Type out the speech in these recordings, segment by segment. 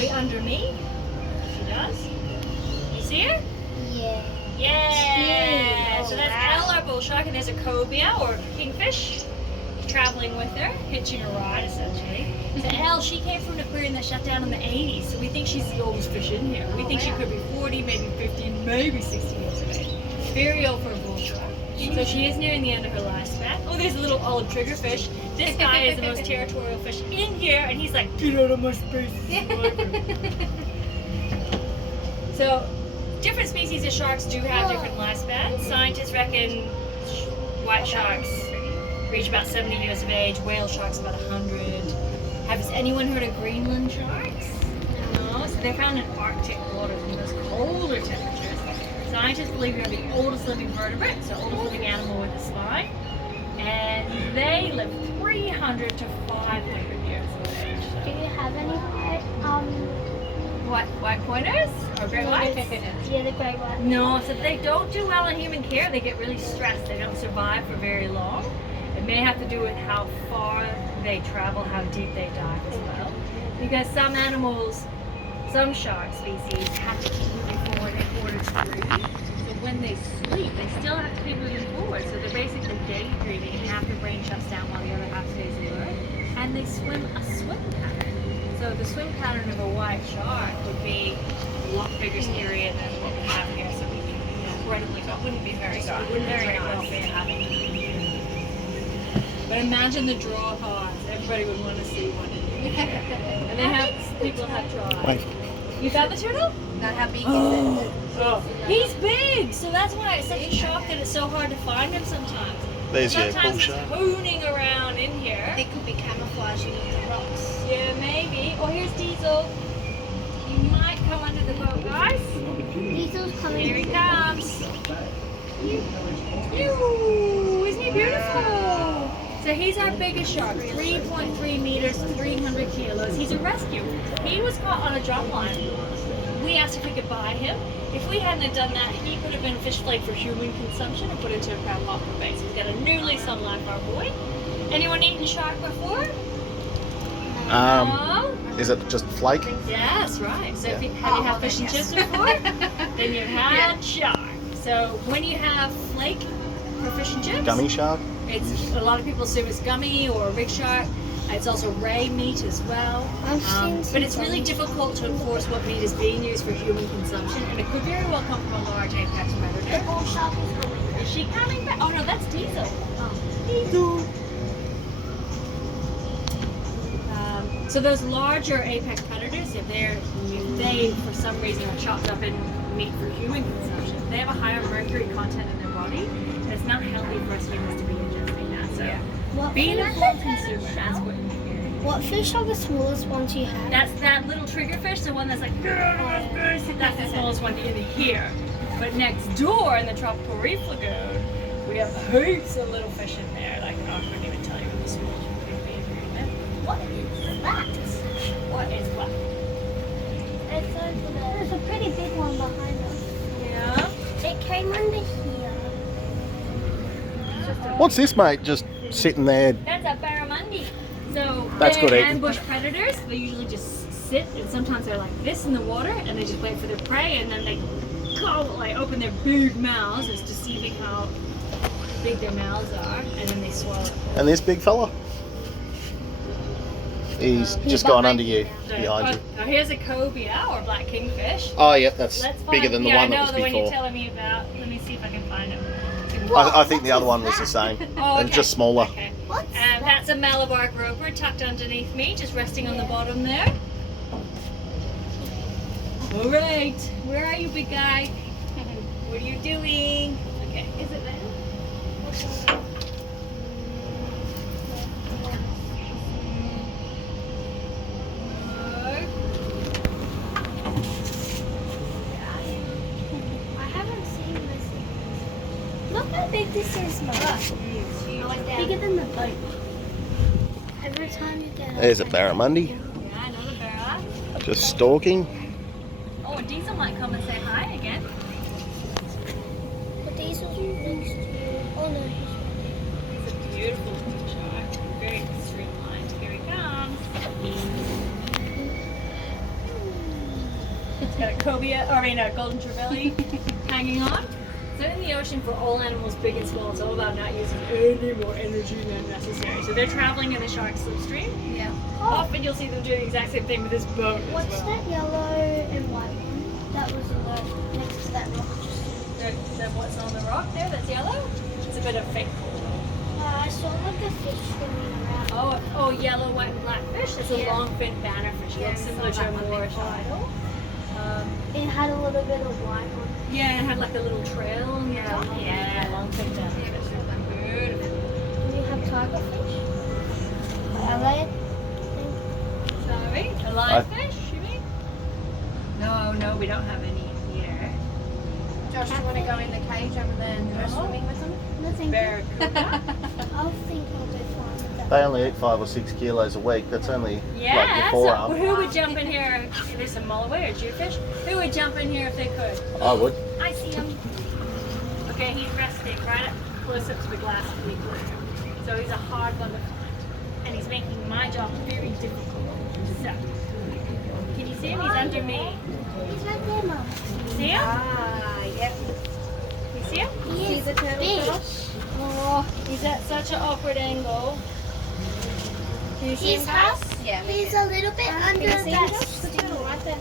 be underneath. She does. You see her? Yeah. Yeah. Cute. So that's Elle, our bull shark, and there's a cobia or kingfish traveling with her, hitching a ride essentially. So Elle, she came from an aquarium that shut down in the 80s, so we think she's the oldest fish in here. We think she could be 40, maybe 50, maybe 60 years of age. Very old for a bull shark. So she is nearing the end of her lifespan. Oh, there's a little olive triggerfish. This guy is the most territorial fish in here, and he's like, get out of my space. So, different species of sharks do have different lifespans. Scientists reckon white sharks reach about 70 years of age, whale sharks about 100. Has anyone heard of Greenland sharks? No. So they're found in Arctic waters in those colder temperatures. Scientists believe they're the oldest living vertebrate, so oldest living animal with a spine. And they live 300 to 500 years of age. Do you have any White pointers? Or great whites? Yeah, the great white. No, so they don't do well in human care. They get really stressed. They don't survive for very long. It may have to do with how far they travel, how deep they dive as well. Because some animals, some shark species have to keep moving forward in order to breathe. So when they sleep, they still have to keep moving forward. So they're basically daydreaming and half their brain shuts down while the other half stays alert. And they swim a swim pattern. So the swim pattern of a white shark would be a lot bigger, scarier than what we have here. So we can incredibly go. Wouldn't be very good. Wouldn't be very well for having. But imagine the draw pods. Everybody would want to see one. And they have people have tried. Wait. You found the turtle? Not how big is it? Oh. He's big, so that's why it's such a shock that it's so hard to find him sometimes. There's your Sometimes bull he's shark. mooning around in here. They could be camouflaging with the rocks. Yeah, maybe. Oh, here's Diesel. He might come under the boat, guys. Diesel's coming. Here he comes. Ew, isn't he beautiful? So he's our biggest shark, 3.3 meters, 300 kilos. He's a rescue. He was caught on a drum line. We asked if we could buy him. If we hadn't have done that, he could have been fish flayed for human consumption and put into a crab hopper bait. So he's got a new lease on life, our boy. Anyone eaten shark before? No? Is it just flake? Yes, right. So if you, have you had fish and chips before? Then you've had shark. So when you have flake for fish and chips, Gummy shark? it's a lot of people assume it's gummy or rig shark. It's also ray meat as well. But it's really difficult to enforce what meat is being used for human consumption, and it could very well come from a large apex predator. The bull shark is coming. Is she coming back? Oh no, that's Diesel. Diesel. So those larger apex predators, if they for some reason are chopped up in meat for human consumption, they have a higher mercury content in their body, and it's not healthy for us humans to be ingesting that. So being a full consumer, that's what. What fish are the smallest ones you have? That's that little triggerfish, the one that's like, that's the smallest one in here. But next door in the tropical reef lagoon, we have heaps of little fish in there. Like, I couldn't even tell you what the smallest one could be. What is that? What is what? It's over there. There's a pretty big one behind us. Yeah. It came under here. What's this, mate? Just sitting there. That's a barramundi. So That's they're good eating. ambush predators. They usually just sit, and sometimes they're like this in the water, and they just wait for their prey, and then they go, like open their big mouths. It's deceiving how big their mouths are, and then they swallow. And this big fella? He's just gone under you, So, behind you. Now here's a cobia or black kingfish. Oh, yep, that's Let's bigger find- than the yeah, one I that know was the one you're before. telling me about. Let me see if I can find him. I think the other one was the same. Oh, It's just smaller. Okay. What's That's a Malabar grouper tucked underneath me, just resting on the bottom there. All right, where are you, big guy? What are you doing? Okay, is it there? I haven't seen this. Look how big this is, Mom. Bigger than the boat. Every time you get up. There's a barramundi, Yeah, another barra. just stalking. Oh, and Diesel might come and say hi again. But these are loose. Oh no, He's a beautiful shark. Very streamlined. Here he comes. It's got a cobia, or I mean a golden trevally hanging on. So in the ocean, for all animals, big and small, it's all about not using any more energy than necessary. So they're traveling in the shark slipstream. Yeah. Often you'll see them doing the exact same thing with this boat as What's well. that yellow and white one? That was in the next to that rock. What's on the rock there that's yellow? It's a bit of fake coral. I saw like a fish swimming around. Oh, yellow, white, and black fish. That's a Yeah. long-fin bannerfish. It looks similar to a moorish idol. It had a little bit of white on it. Yeah, it had like a little trail on the top. Yeah, long-fin bannerfish. Beautiful. Do you have tiger fish? Are they? Sorry, a live fish, you mean? No, we don't have any here. Josh, do you want to go in the cage other than go swimming with them? Nothing. Barracuda. I'll think I'll go fine with that. They only eat 5 or 6 kilos a week. That's only Yeah, like your so forearm. who would jump in here? There's some mulloway or jewfish. Who would jump in here if they could? I would. I see him. Okay, he's resting right up close up to the glass of the aquarium. So he's a hard one to find. And he's making my job very difficult. So, can you see him? He's under me. He's right there, Mum. See him? Ah, yep. You see him? He is the turtle, fish. Oh, he's at such an awkward angle. Can you see him, guys? Yeah. we He's can. a little bit under Can you see him, that Josh? The stick. turtle right there.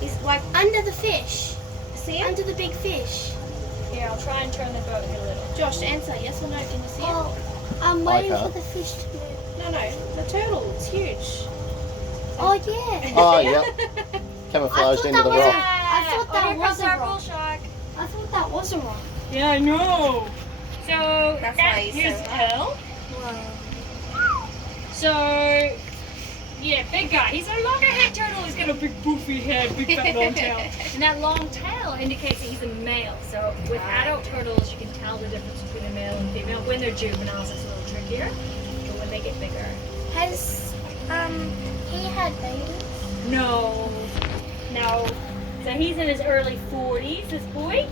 He's like under the fish. See him? Under the big fish. Here, I'll try and turn the boat a little. Josh, answer yes or no. Can you see him? Oh, I'm waiting Okay. for the fish to move. No. The turtle. It's huge. Oh yeah. Oh, yep. Camouflaged into the rock. I thought that here was comes a our rock. bull shark. I thought that was a rock. Yeah, I know. So That's why he's here's so Elle. Wow. So yeah, big guy. He's a loggerhead turtle. He's got a big boofy head, big fat long tail, and that long tail indicates that he's a male. So with adult turtles, you can tell the difference between a male and female. When they're juveniles, it's a little trickier, but when they get bigger, Has he had babies? no. So he's in his early 40s, this boy.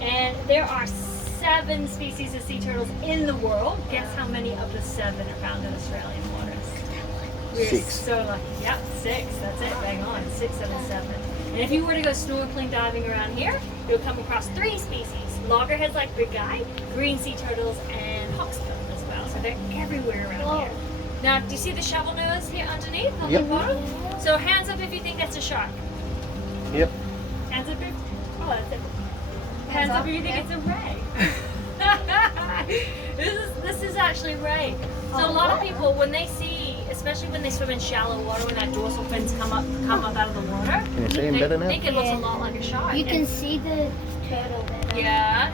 And there are 7 species of sea turtles in the world. Guess how many of the 7 are found in Australian waters? We're 6. so lucky. Yep, 6. That's it. Bang on. 6 out of 7. And if you were to go snorkeling diving around here, you'll come across 3 species. Loggerheads like big guy, green sea turtles, and hawksbill as well. So they're everywhere around Whoa. here. Now, do you see the shovel nose here underneath on Yep. the bottom? So hands up if you think that's a shark. Yep. Hands up if... Oh, that's it. Hands up if you think it's a ray. this is actually ray. So a lot of people, when they see, especially when they swim in shallow water, when that dorsal fins come up out of the water, Can you see him they better now? think it looks a lot like a shark. You can And- see the turtle there. yeah.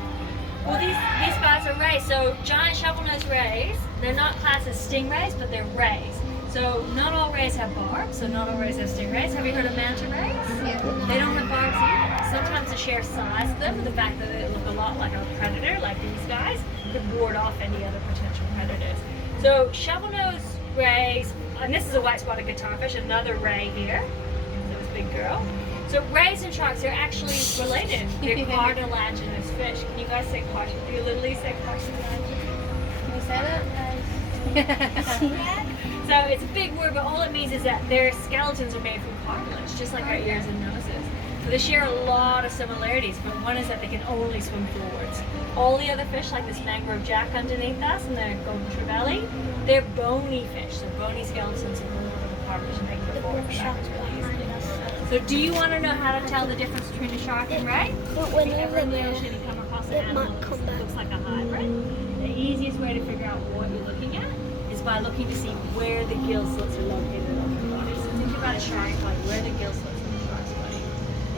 Well, these guys are rays. So giant shovel-nosed rays, they're not classed as stingrays, but they're rays. So not all rays have barbs, so not all rays have stingrays. Have you heard of manta rays? Yeah. They don't have barbs either. Sometimes the sheer size of them, the fact that they look a lot like a predator, like these guys, could ward off any other potential predators. So shovel-nosed rays, and this is a white-spotted guitarfish, another ray here. So this big girl. So rays and sharks are actually related. They're cartilaginous fish. Can you guys say cartilaginous? You literally say cartilaginous. Can you say that? So it's a big word, but all it means is that their skeletons are made from cartilage, just like our ears and noses. So they share a lot of similarities, but one is that they can only swim forwards. All the other fish, like this mangrove jack underneath us and the golden trevally, they're bony fish, so bony skeletons and a little bit of cartilage make them forward and backwards really easily. So do you want to know how to tell the difference between a shark and ray? But If you whenever ever in the they're ocean and come across an it animal might come that back. looks like a hybrid, the easiest way to figure out what you're looking at is by looking to see where the gill slits are located on the body. So think about a shark's body, where the gill slits on the shark's body.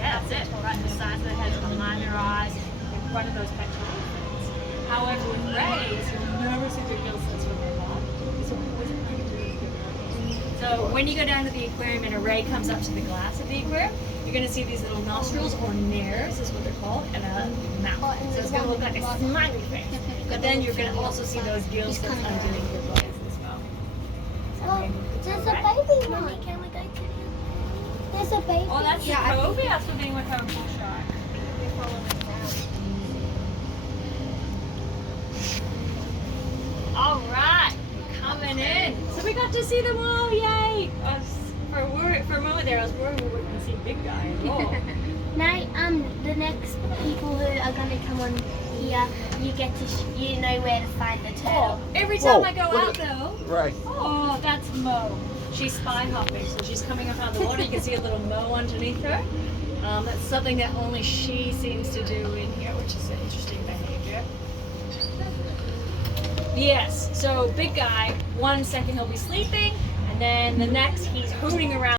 Yeah, that's it. Right in the sides of the head, behind their eyes, in front of those pectoral fins. However, with rays, you'll never see their gill slits from their body. These are always pointed to the gill. So when you go down to the aquarium and a ray comes up to the glass of the aquarium, you're going to see these little nostrils, or nares is what they're called, and a mouth. Oh, and So it's there's going to look one like a bottom. smiley face. But then you're going to also see those gills He's coming underneath your bodies as well. Oh, there's a baby one. Can we go to him? There's a baby. Oh, that's Yeah, I the cobia swimming with her bull shark. They're following around. All right, we're coming in. So we got to see them all, yay! For there, I was worried we wouldn't see Big Guy at all. Now, the next people who are gonna come on here, you get to, you know where to find the turtle. Oh, every time Whoa, I go look out at- though. Right. Oh, that's Mo. She's spy hopping, so she's coming up out of the water. You can see a little Mo underneath her. That's something that only she seems to do in here, which is an interesting behavior. Yes, so Big Guy, 1 second he'll be sleeping, and then the next he's hooting around.